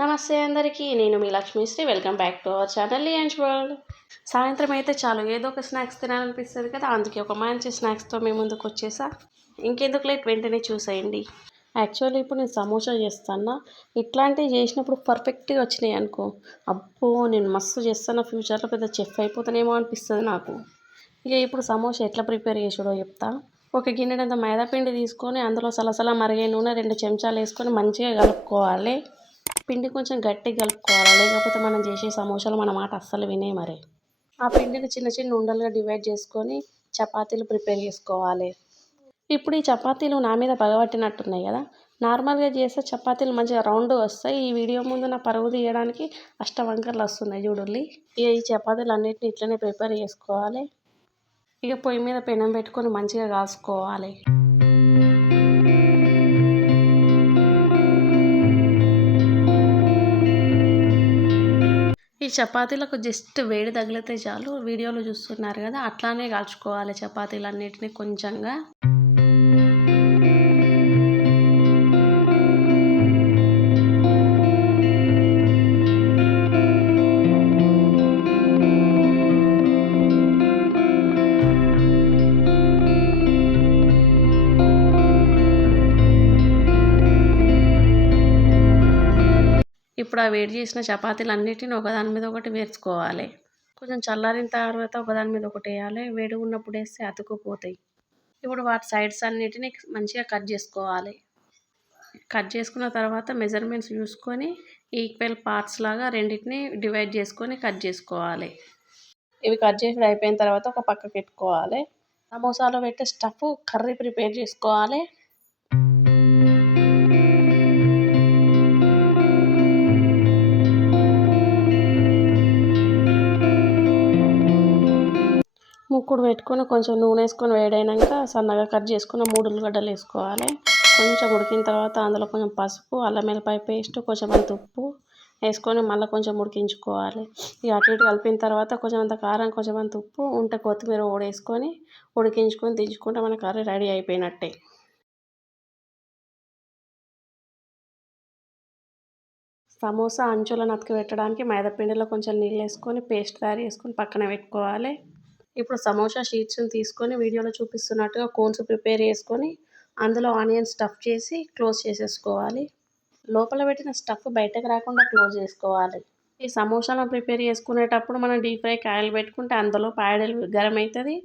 నమస్తే అందరికీ నేను మీ Lakshmisri welcome back to our channel lions world సాయంత్రం అయితే చాలు ఏదో ఒక స్నాక్స్ తినాలనిపిస్తుంది కదా అందుకే ఒక మంచి స్నాక్స్తో మేము ముందుకు వచ్చేసా. ఇంకెందుకు లేట్ వెంటనే చూసేయండి. యాక్చువల్లీ ఇప్పుడు నేను సమోసా చేస్తాను ఇట్లాంటివి చేసినప్పుడు పర్ఫెక్ట్గా వచ్చినాయి అనుకో. అబ్బో నేను మస్తు చేస్తాను ఫ్యూచర్లో పెద్ద చెఫ్ అయిపోతానేమో అనిపిస్తుంది నాకు. ఇక ఇప్పుడు సమోసా ఎట్లా ప్రిపేర్ చేసాడో చెప్తా. ఒక గిన్నెడంత మైదాపిండి తీసుకొని అందులో సలసల మరిగే నూనె రెండు చెంచాలు వేసుకొని మంచిగా కలుపుకోవాలి. పిండి కొంచెం గట్టిగా కలుపుకోవాలి? లేకపోతే మనం చేసే సమోసాలు మన మాట అస్సలు వినే మరి. ఆ పిండిని చిన్న చిన్న ఉండలుగా డివైడ్ చేసుకొని చపాతీలు ప్రిపేర్ చేసుకోవాలి. ఇప్పుడు ఈ చపాతీలు నా మీద పగబట్టినట్టున్నాయి కదా. నార్మల్గా చేస్తే చపాతీలు మంచిగా రౌండ్ వస్తాయి. ఈ వీడియో ముందు నా పరుగు తీయడానికి అష్టవంకర్లు వస్తున్నాయి చూడండి ఇక ఈ చపాతీలు అన్నిటిని ఇట్లనే ప్రిపేర్ చేసుకోవాలి. ఇక పొయ్యి మీద పెనం పెట్టుకొని మంచిగా కాల్చుకోవాలి. చపాతీలకు జస్ట్ వేడి తగిలితే చాలు వీడియోలో చూస్తున్నారు కదా అట్లానే కాల్చుకోవాలి చపాతీలు అన్నిటిని కొంచెంగా. ఇప్పుడు ఆ వేడి చేసిన చపాతీలు అన్నిటిని ఒకదాని మీద ఒకటి వేసుకోవాలి కొంచెం చల్లారిన తర్వాత ఒకదాని మీద ఒకటి వేయాలి. వేడి ఉన్నప్పుడు వేస్తే అతుక్కుపోతాయి. ఇప్పుడు వాటి సైడ్స్ అన్నిటిని మంచిగా కట్ చేసుకోవాలి. కట్ చేసుకున్న తర్వాత మెజర్మెంట్స్ చూసుకొని ఈక్వల్ పార్ట్స్ లాగా రెండింటిని డివైడ్ చేసుకొని కట్ చేసుకోవాలి. ఇవి కట్ చేసి అయిపోయిన తర్వాత ఒక పక్కకి పెట్టుకోవాలి. సమోసాలో పెట్టే స్టఫ్ కర్రీ ప్రిపేర్ చేసుకోవాలి. ముక్కుడు పెట్టుకొని కొంచెం నూనె వేసుకొని వేడైనాక సన్నగా కట్ చేసుకున్న మూడు ఉల్లిగడ్డలు వేసుకోవాలి. కొంచెం ఉడికిన తర్వాత అందులో కొంచెం పసుపు అల్లం వెల్లిపాయ పేస్ట్ కొంచెం అంత ఉప్పు వేసుకొని మళ్ళీ కొంచెం ఉడికించుకోవాలి. ఇక అటు ఇటు కలిపిన తర్వాత కొంచెం అంత కారం కొంచెం అంత ఉప్పు ఉంటే కొత్తిమీర ఓడేసుకొని ఉడికించుకొని దించుకుంటే మన కర్రీ రెడీ అయిపోయినట్టే. సమోసా అంచులను అతికి పెట్టడానికి మైదాపిండిలో కొంచెం నీళ్ళు వేసుకొని పేస్ట్ తయారు చేసుకొని పక్కన పెట్టుకోవాలి. ఇప్పుడు సమోసా షీట్స్ని తీసుకొని వీడియోలో చూపిస్తున్నట్టుగా కోన్స్ ప్రిపేర్ చేసుకొని అందులో ఆనియన్ స్టఫ్ చేసి క్లోజ్ చేసేసుకోవాలి. లోపల పెట్టిన స్టఫ్ బయటకు రాకుండా క్లోజ్ చేసుకోవాలి. ఈ సమోసాలను ప్రిపేర్ చేసుకునేటప్పుడు మనం డీప్ ఫ్రైకి ఆయిల్ పెట్టుకుంటే అందులో పాయడలు గరం అవుతుంది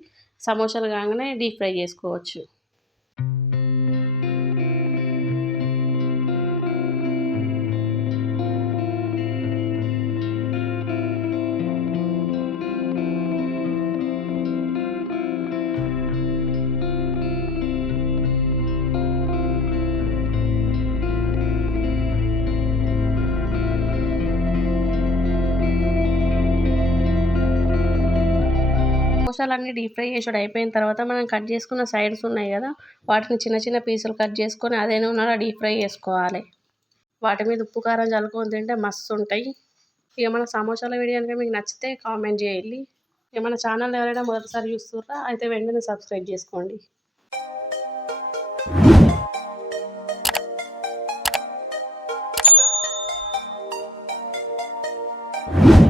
సమోసాలు కాగానే డీప్ ఫ్రై చేసుకోవచ్చు. సమోసాలన్నీ డీప్ ఫ్రై చేసాడు అయిపోయిన తర్వాత మనం కట్ చేసుకున్న సైడ్స్ ఉన్నాయి కదా వాటిని చిన్న చిన్న పీసులు కట్ చేసుకొని అదే నూనెలో డీప్ ఫ్రై చేసుకోవాలి. వాటి మీద ఉప్పు కారం చల్లుకొని తింటే మస్తు ఉంటాయి. ఇక మన సమోసాల వీడియో కనుక మీకు నచ్చితే కామెంట్ చేయండి. ఇక మన ఛానల్ ఎవరైనా మొదటిసారి చూస్తున్నారా అయితే వెంటనే సబ్స్క్రైబ్ చేసుకోండి. you